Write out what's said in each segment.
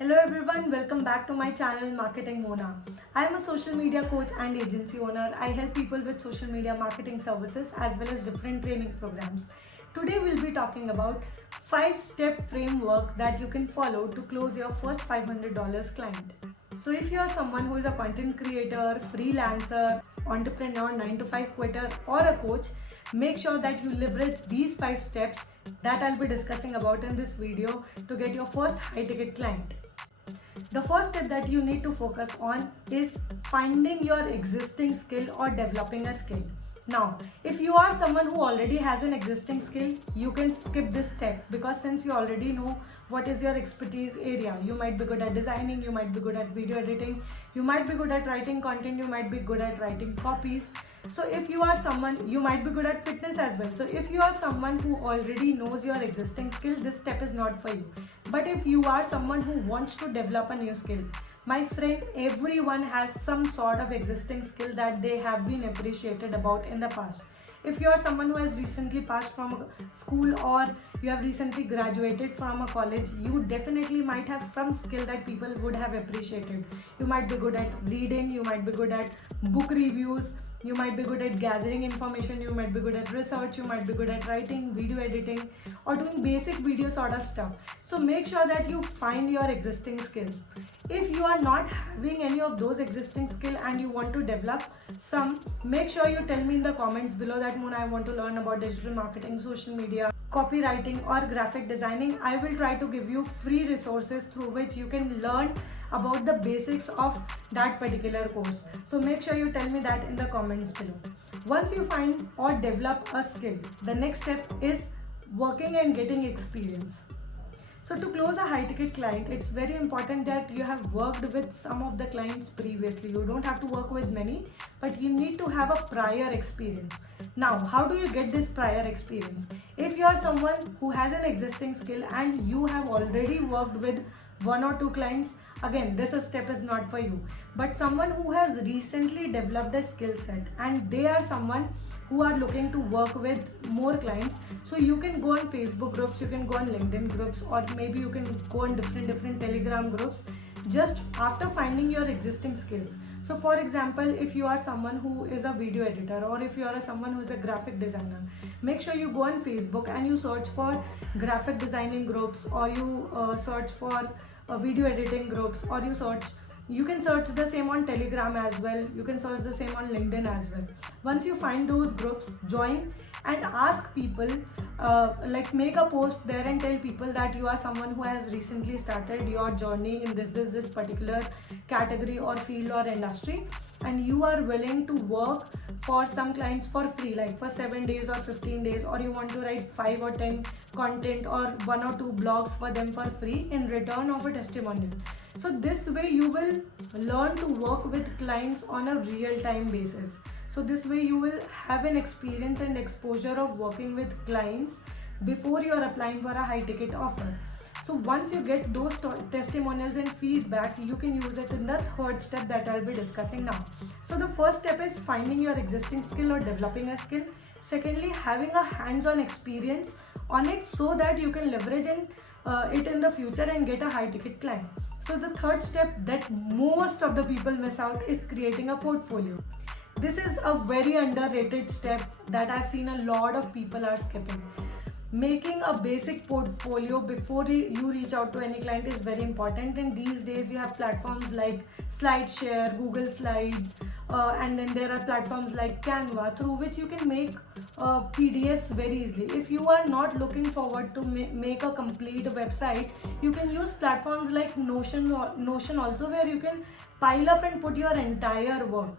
Hello everyone, welcome back to my channel Marketing Mona. I am a social media coach and agency owner. I help people with social media marketing services as well as different training programs. Today we'll be talking about 5-step framework that you can follow to close your first $500 client. So if you are someone who is a content creator, freelancer, entrepreneur, 9 to 5 quitter or a coach, make sure that you leverage these 5 steps that I'll be discussing about in this video to get your first high ticket client. The first step that you need to focus on is finding your existing skill or developing a skill. Now, if you are someone who already has an existing skill, you can skip this step because since you already know what is your expertise area, you might be good at designing, you might be good at video editing, you might be good at writing content, you might be good at writing copies. So if you are someone, you might be good at fitness as well. So if you are someone who already knows your existing skill, this step is not for you. But if you are someone who wants to develop a new skill, my friend, everyone has some sort of existing skill that they have been appreciated about in the past. If you are someone who has recently passed from a school or you have recently graduated from a college, you definitely might have some skill that people would have appreciated. You might be good at reading, you might be good at book reviews, you might be good at gathering information, you might be good at research, you might be good at writing, video editing, or doing basic video sort of stuff. So make sure that you find your existing skills. If you are not having any of those existing skill and you want to develop some, make sure you tell me in the comments below that Mona, I want to learn about digital marketing, social media, copywriting or graphic designing. I will try to give you free resources through which you can learn about the basics of that particular course. So make sure you tell me that in the comments below. Once you find or develop a skill, the next step is working and getting experience. So to close a high ticket client, it's very important that you have worked with some of the clients previously. You don't have to work with many, but you need to have a prior experience. Now, how do you get this prior experience? If you are someone who has an existing skill and you have already worked with 1 or 2 clients, again, this step is not for you. But someone who has recently developed a skill set and they are someone who are looking to work with more clients, so you can go on Facebook groups, you can go on LinkedIn groups, or maybe you can go on different Telegram groups just after finding your existing skills. So for example, if you are someone who is a video editor or if you are someone who is a graphic designer, make sure you go on Facebook and you search for graphic designing groups, or you search for video editing groups, or you can search the same on Telegram as well, you can search the same on LinkedIn as well. Once you find those groups, join and ask people, like make a post there and tell people that you are someone who has recently started your journey in this particular category or field or industry, and you are willing to work for some clients for free, like for 7 days or 15 days, or you want to write 5 or 10 content or 1 or 2 blogs for them for free in return of a testimonial. So this way you will learn to work with clients on a real-time basis. So this way you will have an experience and exposure of working with clients before you are applying for a high ticket offer. So once you get those testimonials and feedback, you can use it in the third step that I'll be discussing now. So the first step is finding your existing skill or developing a skill. Secondly, having a hands-on experience on it so that you can leverage it in the future and get a high ticket client. So the third step that most of the people miss out is creating a portfolio. This is a very underrated step that I've seen a lot of people are skipping. Making a basic portfolio before you reach out to any client is very important, and these days you have platforms like SlideShare, Google Slides, and then there are platforms like Canva through which you can make PDFs very easily. If you are not looking forward to make a complete website, you can use platforms like Notion also, where you can pile up and put your entire work.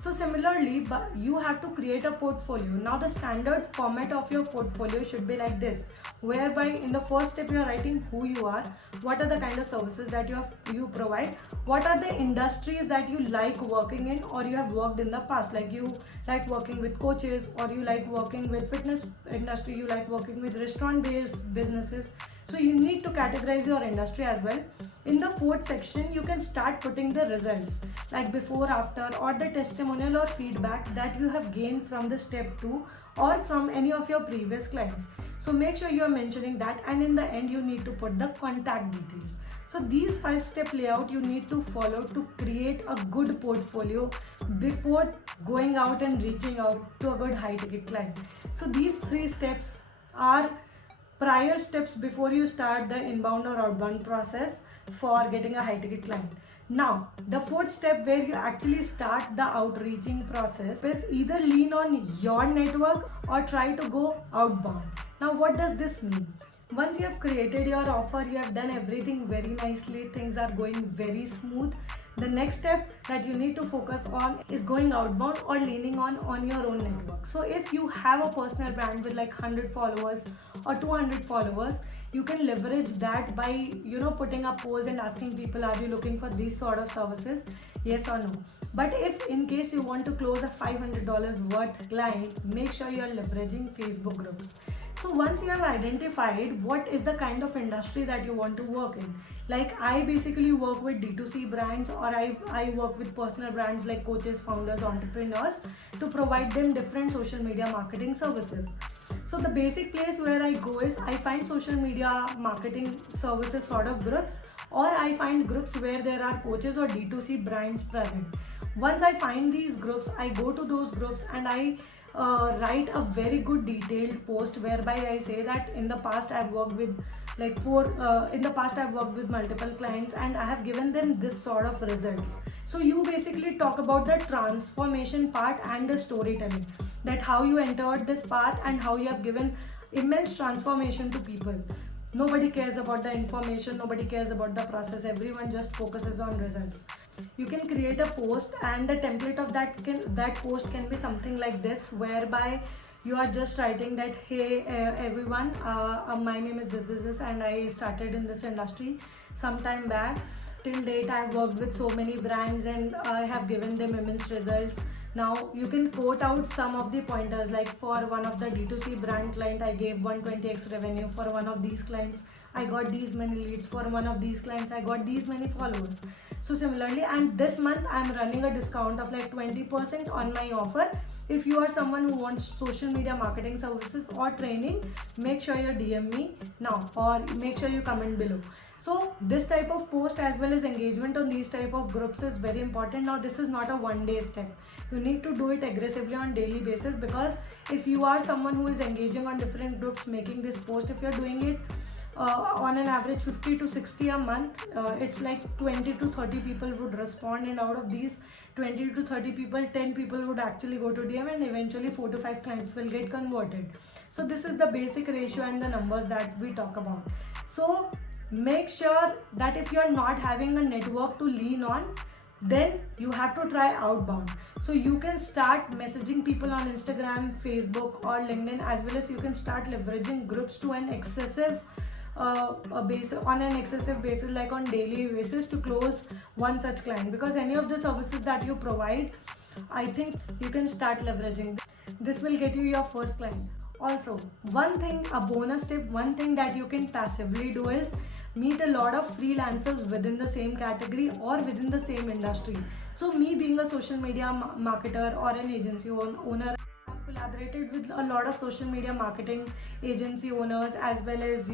So similarly, you have to create a portfolio. Now the standard format of your portfolio should be like this, whereby in the first step you are writing who you are, what are the kind of services that you provide, what are the industries that you like working in or you have worked in the past, like you like working with coaches, or you like working with fitness industry, you like working with restaurant based businesses. So you need to categorize your industry as well. In the fourth section, you can start putting the results like before, after, or the testimonial or feedback that you have gained from the step 2 or from any of your previous clients. So make sure you are mentioning that, and in the end you need to put the contact details. So these 5-step layout you need to follow to create a good portfolio before going out and reaching out to a good high ticket client. So these 3 steps are prior steps before you start the inbound or outbound process for getting a high ticket client. Now, the 4th step where you actually start the outreaching process is either lean on your network or try to go outbound. Now, what does this mean? Once you have created your offer, you have done everything very nicely, things are going very smooth. The next step that you need to focus on is going outbound or leaning on your own network. So if you have a personal brand with like 100 followers or 200 followers, you can leverage that by putting up polls and asking people, are you looking for these sort of services, yes or no. But if in case you want to close a $500 worth client, make sure you are leveraging Facebook groups. So once you have identified what is the kind of industry that you want to work in, like I basically work with D2C brands, or I work with personal brands like coaches, founders, entrepreneurs, to provide them different social media marketing services. So the basic place where I go is I find social media marketing services sort of groups, or I find groups where there are coaches or D2C brands present. Once I find these groups, I go to those groups and I write a very good detailed post whereby I say that in the past I've worked with I've worked with multiple clients and I have given them this sort of results. So you basically talk about the transformation part and the storytelling, that how you entered this path and how you have given immense transformation to people. Nobody cares about the information, nobody cares about the process, everyone just focuses on results. You can create a post and the template of that post can be something like this, whereby you are just writing that, hey everyone, my name is this and I started in this industry some time back. Till date I've worked with so many brands and I have given them immense results. Now you can quote out some of the pointers, like for one of the D2C brand client I gave 120x revenue, for one of these clients I got these many leads, for one of these clients I got these many followers. So similarly, and this month I'm running a discount of like 20% on my offer. If you are someone who wants social media marketing services or training, make sure you DM me now or make sure you comment below. So this type of post as well as engagement on these type of groups is very important. Now this is not a one-day step. You need to do it aggressively on daily basis, because if you are someone who is engaging on different groups, making this post, if you're doing it on an average 50 to 60 a month, it's like 20 to 30 people would respond, and out of these 20 to 30 people, 10 people would actually go to DM, and eventually 4 to 5 clients will get converted. So this is the basic ratio and the numbers that we talk about. So make sure that if you are not having a network to lean on, then you have to try outbound. So you can start messaging people on Instagram, Facebook or LinkedIn, as well as you can start leveraging groups to an excessive basis, like on daily basis, to close one such client, because any of the services that you provide, I think you can start leveraging. This will get you your first client. Also, a bonus tip, one thing that you can passively do is meet a lot of freelancers within the same category or within the same industry. So me being a social media marketer or an agency owner, I've collaborated with a lot of social media marketing agency owners, as well as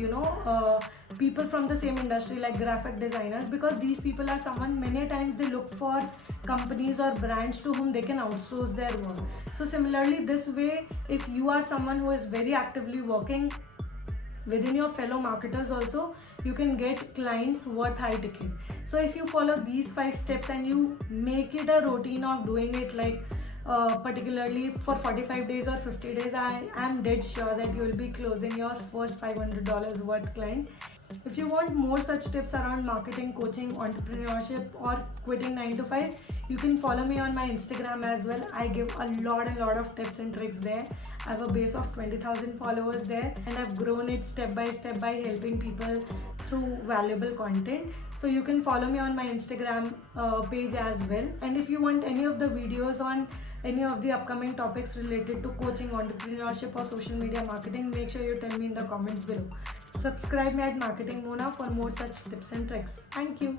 people from the same industry like graphic designers, because these people are someone, many times they look for companies or brands to whom they can outsource their work. So similarly, this way, if you are someone who is very actively working within your fellow marketers also, you can get clients worth high ticket. So if you follow these 5 steps and you make it a routine of doing it, like particularly for 45 days or 50 days, I am dead sure that you will be closing your first $500 worth client. If you want more such tips around marketing, coaching, entrepreneurship or quitting 9 to 5, you can follow me on my Instagram as well. I give a lot of tips and tricks there. I have a base of 20,000 followers there, and I've grown it step by step by helping people through valuable content. So you can follow me on my Instagram page as well. And if you want any of the videos on any of the upcoming topics related to coaching, entrepreneurship or social media marketing, make sure you tell me in the comments below. Subscribe me at Marketing Mona for more such tips and tricks. Thank you.